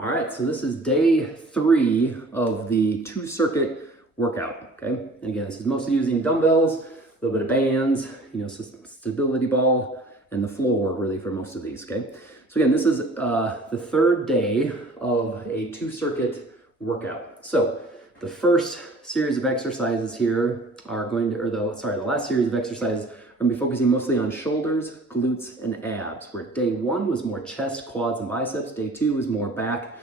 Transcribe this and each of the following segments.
All right, so this is day 3 of the 2-circuit workout, okay? And again, this is mostly using dumbbells, a little bit of bands, stability ball, and the floor really for most of these, okay? So again, this is the 3rd day of a 2-circuit workout. So the first series of exercises here are going to, the last series of exercises are going to be focusing mostly on shoulders, glutes, and abs, where day 1 was more chest, quads, and biceps. Day 2 was more back,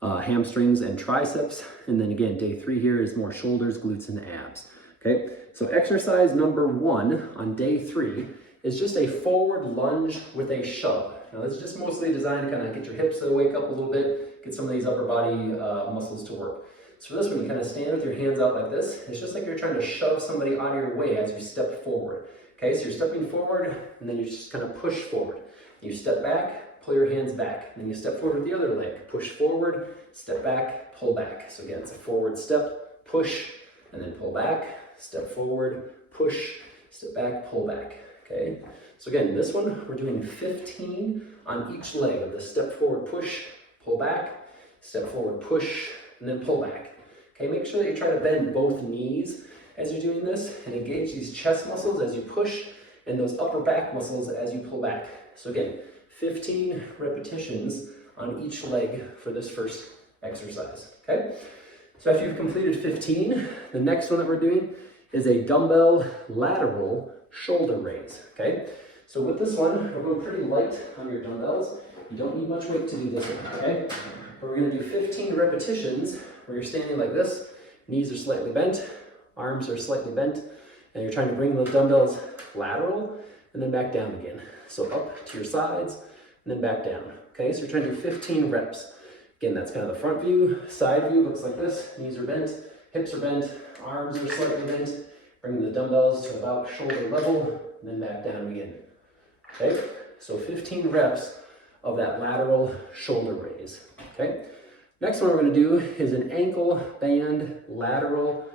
hamstrings, and triceps. And then again, day 3 here is more shoulders, glutes, and abs. Okay, so exercise number 1 on day 3 is just a forward lunge with a shove. Now this is just mostly designed to kind of get your hips to wake up a little bit, get some of these upper body muscles to work. So for this one, you kind of stand with your hands out like this. It's just like you're trying to shove somebody out of your way as you step forward. Okay, so you're stepping forward, and then you just kind of push forward. You step back, pull your hands back. And then you step forward with the other leg. Push forward, step back, pull back. So again, it's a forward step, push, and then pull back. Step forward, push, step back, pull back. Okay, so again, this one, we're doing 15 on each leg of the step forward, push, pull back, step forward, push, and then pull back. Okay, make sure that you try to bend both knees as you're doing this and engage these chest muscles as you push and those upper back muscles as you pull back. So again, 15 repetitions on each leg for this first exercise, okay? So after you've completed 15, the next one that we're doing is a dumbbell lateral shoulder raise, okay? So with this one, we're going pretty light on your dumbbells. You don't need much weight to do this one, okay? But we're gonna do 15 repetitions where you're standing like this, knees are slightly bent, arms are slightly bent, and you're trying to bring those dumbbells lateral and then back down again. So up to your sides and then back down. Okay, so you're trying to do 15 reps. Again, that's kind of the front view. Side view looks like this. Knees are bent, hips are bent, arms are slightly bent. Bringing the dumbbells to about shoulder level and then back down again. Okay, so 15 reps of that lateral shoulder raise. Okay, next one we're going to do is an ankle band lateral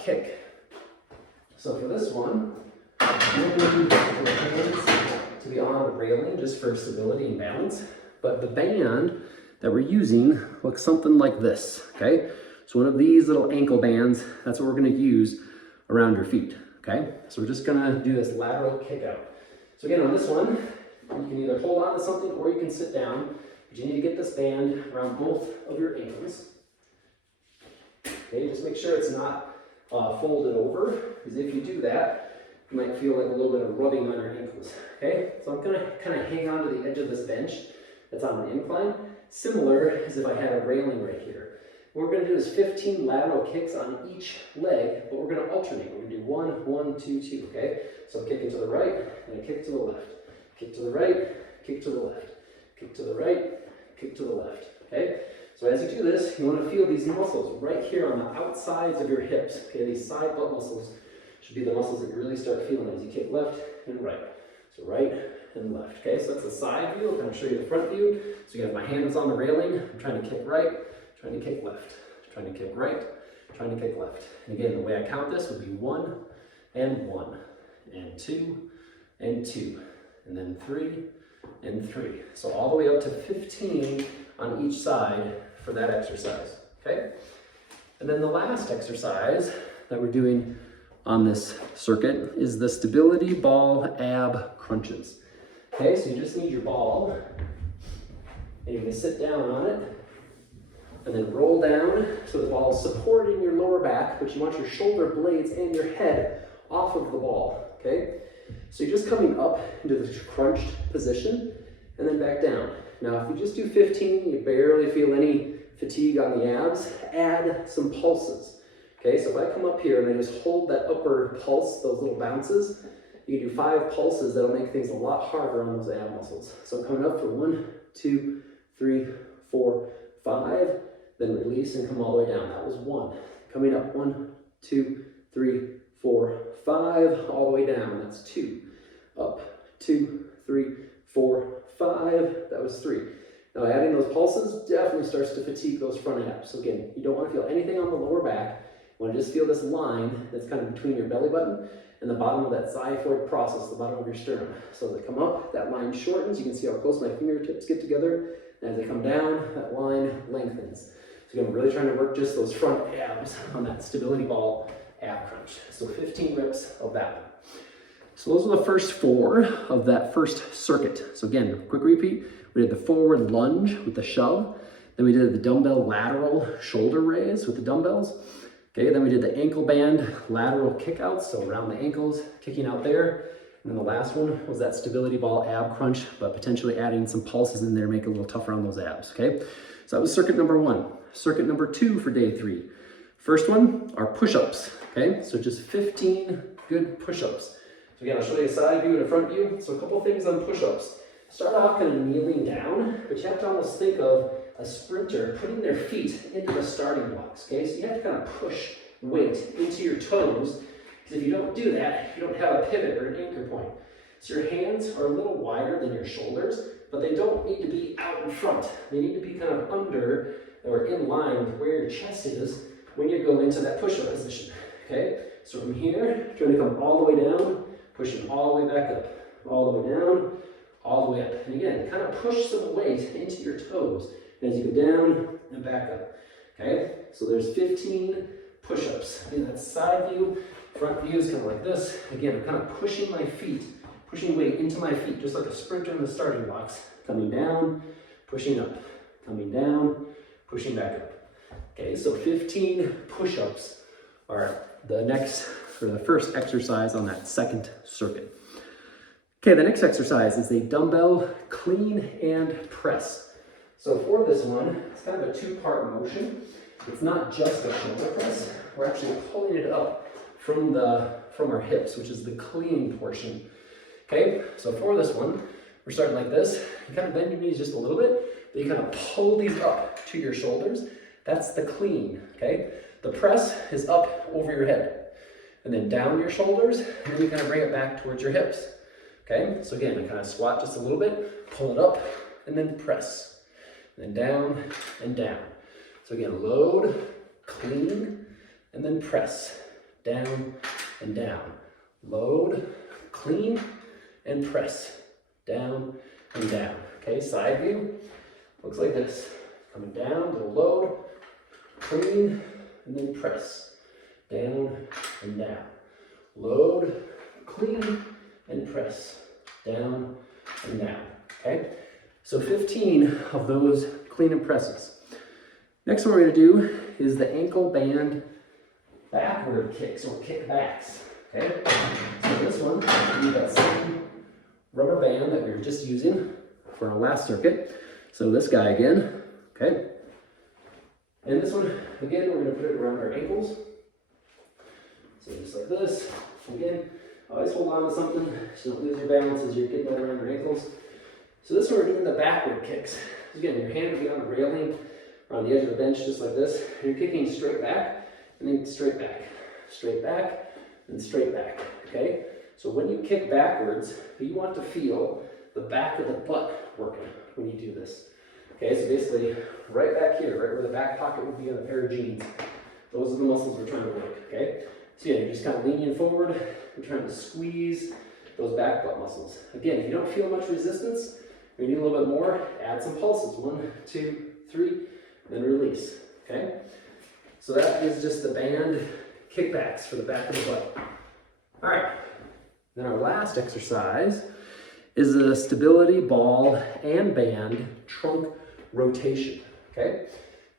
kick. So for this one, we're going to use the hands to be on the railing just for stability and balance. But the band that we're using looks something like this, okay? So one of these little ankle bands, that's what we're going to use around your feet, okay? So we're just going to do this lateral kick out. So again, on this one, you can either hold on to something or you can sit down, but you need to get this band around both of your ankles. Okay, just make sure it's not folded over, because if you do that, you might feel like a little bit of rubbing on your ankles. Okay, so I'm gonna kind of hang on to the edge of this bench that's on an incline, similar as if I had a railing right here. What we're gonna do is 15 lateral kicks on each leg, but we're gonna alternate. We're gonna do 1, 1, 2, 2, okay? So kicking to the right, and a kick to the left. Kick to the right, kick to the left. Kick to the right, kick to the left, okay? So as you do this, you want to feel these muscles right here on the outsides of your hips. Okay, these side butt muscles should be the muscles that you really start feeling as you kick left and right. So right and left. Okay, so that's the side view. I'm going to show you the front view. So you have my hands on the railing. I'm trying to kick right, trying to kick left, trying to kick right, trying to kick left. And again, the way I count this would be 1 and 1 and 2 and 2 and then 3 and 3. So all the way up to 15 on each side for that exercise, okay? And then the last exercise that we're doing on this circuit is the stability ball ab crunches. Okay, so you just need your ball, and you can sit down on it, and then roll down so the ball is supporting your lower back, but you want your shoulder blades and your head off of the ball, okay? So you're just coming up into this crunched position, and then back down. Now, if you just do 15, you barely feel any fatigue on the abs, add some pulses. Okay, so if I come up here and I just hold that upper pulse, those little bounces, you can do 5 pulses. That'll make things a lot harder on those ab muscles. So coming up for 1, 2, 3, 4, 5, then release and come all the way down. That was 1. Coming up 1, 2, 3, 4, 5, all the way down. That's 2. Up, 2, 3, 4, 5, that was 3. Now adding those pulses definitely starts to fatigue those front abs. So again, you don't want to feel anything on the lower back. You want to just feel this line that's kind of between your belly button and the bottom of that xiphoid process, the bottom of your sternum. So as I come up, that line shortens. You can see how close my fingertips get together. And as I come down, that line lengthens. So again, we're really trying to work just those front abs on that stability ball ab crunch. So 15 reps of that one. So those are the first 4 of that first circuit. So again, quick repeat. We did the forward lunge with the shove. Then we did the dumbbell lateral shoulder raise with the dumbbells. Okay, then we did the ankle band lateral kick out, so around the ankles, kicking out there. And then the last one was that stability ball ab crunch, but potentially adding some pulses in there, make it a little tougher on those abs, okay? So that was circuit number 1. Circuit number 2 for day 3. First one are push-ups, okay? So just 15 good push-ups. So again, I'll show you a side view and a front view. So a couple things on push-ups. Start off kind of kneeling down, but you have to almost think of a sprinter putting their feet into the starting blocks, okay? So you have to kind of push weight into your toes, because if you don't do that, you don't have a pivot or an anchor point. So your hands are a little wider than your shoulders, but they don't need to be out in front. They need to be kind of under or in line with where your chest is when you go into that push-up position, okay? So from here, trying to come all the way down, pushing all the way back up, all the way down, all the way up. And again, kind of push some weight into your toes as you go down and back up, okay? So there's 15 push-ups. Again, that's side view. Front view is kind of like this. Again, I'm kind of pushing my feet, pushing weight into my feet, just like a sprinter in the starting blocks. Coming down, pushing up, coming down, pushing back up. Okay, so 15 push-ups are the next, or the first exercise on that second circuit. Okay, the next exercise is a dumbbell clean and press. So for this one, it's kind of a 2-part motion. It's not just a shoulder press. We're actually pulling it up from our hips, which is the clean portion. Okay, so for this one, we're starting like this. You kind of bend your knees just a little bit, but you kind of pull these up to your shoulders. That's the clean, okay? The press is up over your head, and then down your shoulders, and then you kind of bring it back towards your hips. Okay, so again, I kind of squat just a little bit, pull it up, and then press. And then down and down. So again, load, clean, and then press. Down and down. Load, clean, and press. Down and down. Okay, side view. Looks like this. Coming down, little load, clean, and then press. Down and down. Load, clean, and press. Down and down. Okay? So 15 of those clean and presses. Next one we're going to do is the ankle band backward kicks or kickbacks. Okay? So this one, we need that same rubber band that we were just using for our last circuit. So this guy again. Okay? And this one, again, we're going to put it around our ankles. So just like this. Again, always hold on to something so you don't lose your balance as you're getting that around your ankles. So this one we're doing the backward kicks. So again, your hand will be on the railing or on the edge of the bench just like this. And you're kicking straight back and then straight back, and straight back, okay? So when you kick backwards, you want to feel the back of the butt working when you do this. Okay, so basically right back here, right where the back pocket would be on a pair of jeans. Those are the muscles we're trying to work, okay? So yeah, you're just kind of leaning forward. We're trying to squeeze those back butt muscles. Again, if you don't feel much resistance, or you need a little bit more, add some pulses. 1, 2, 3, then release, okay? So that is just the band kickbacks for the back of the butt. All right, then our last exercise is a stability ball and band trunk rotation, okay?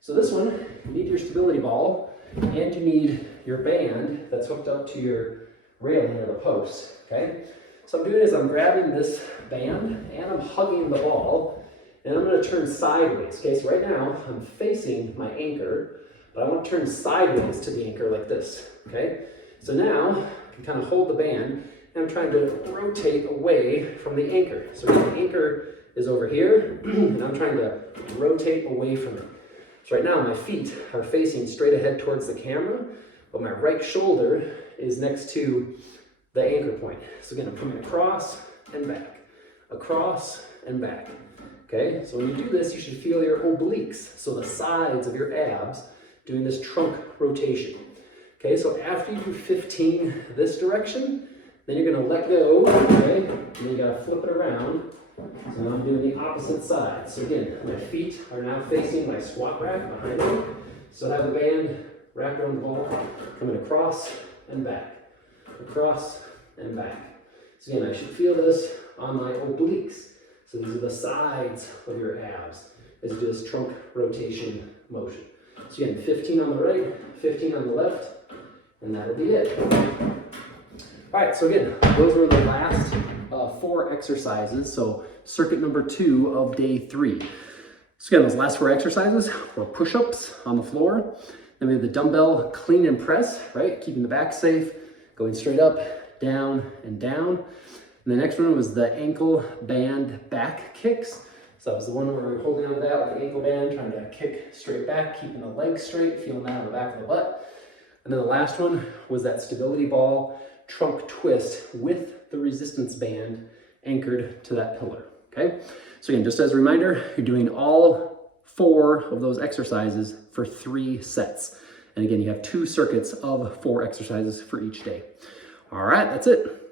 So this one, you need your stability ball and you need your band that's hooked up to your railing or the post, okay? So I'm doing is I'm grabbing this band and I'm hugging the ball and I'm gonna turn sideways, okay? So right now I'm facing my anchor, but I want to turn sideways to the anchor like this, okay? So now I can kind of hold the band and I'm trying to rotate away from the anchor. So the anchor is over here and I'm trying to rotate away from it. So right now my feet are facing straight ahead towards the camera, but my right shoulder is next to the anchor point. So again, I'm coming across and back, across and back, okay? So when you do this, you should feel your obliques, so the sides of your abs, doing this trunk rotation. Okay, so after you do 15 this direction, then you're gonna let go, okay? And then you gotta flip it around So now I'm doing the opposite side. So again, my feet are now facing my squat rack behind me. So I have the band wrapped around the ball, coming across and back, across and back. So again, I should feel this on my obliques. So these are the sides of your abs as you do this trunk rotation motion. So again, 15 on the right, 15 on the left, and that'll be it. All right, so again, those were the last 4 exercises. So circuit number 2 of day 3. So again, those last 4 exercises were push-ups on the floor. Then we have the dumbbell clean and press, right? Keeping the back safe, going straight up, down, and down. And the next one was the ankle band back kicks. So that was the one where we were holding on to that with the ankle band, trying to kick straight back, keeping the legs straight, feeling that on the back of the butt. And then the last one was that stability ball trunk twist with the resistance band anchored to that pillar, okay? So again, just as a reminder, you're doing all 4 of those exercises for 3 sets. And again, you have 2 circuits of 4 exercises for each day. All right, that's it.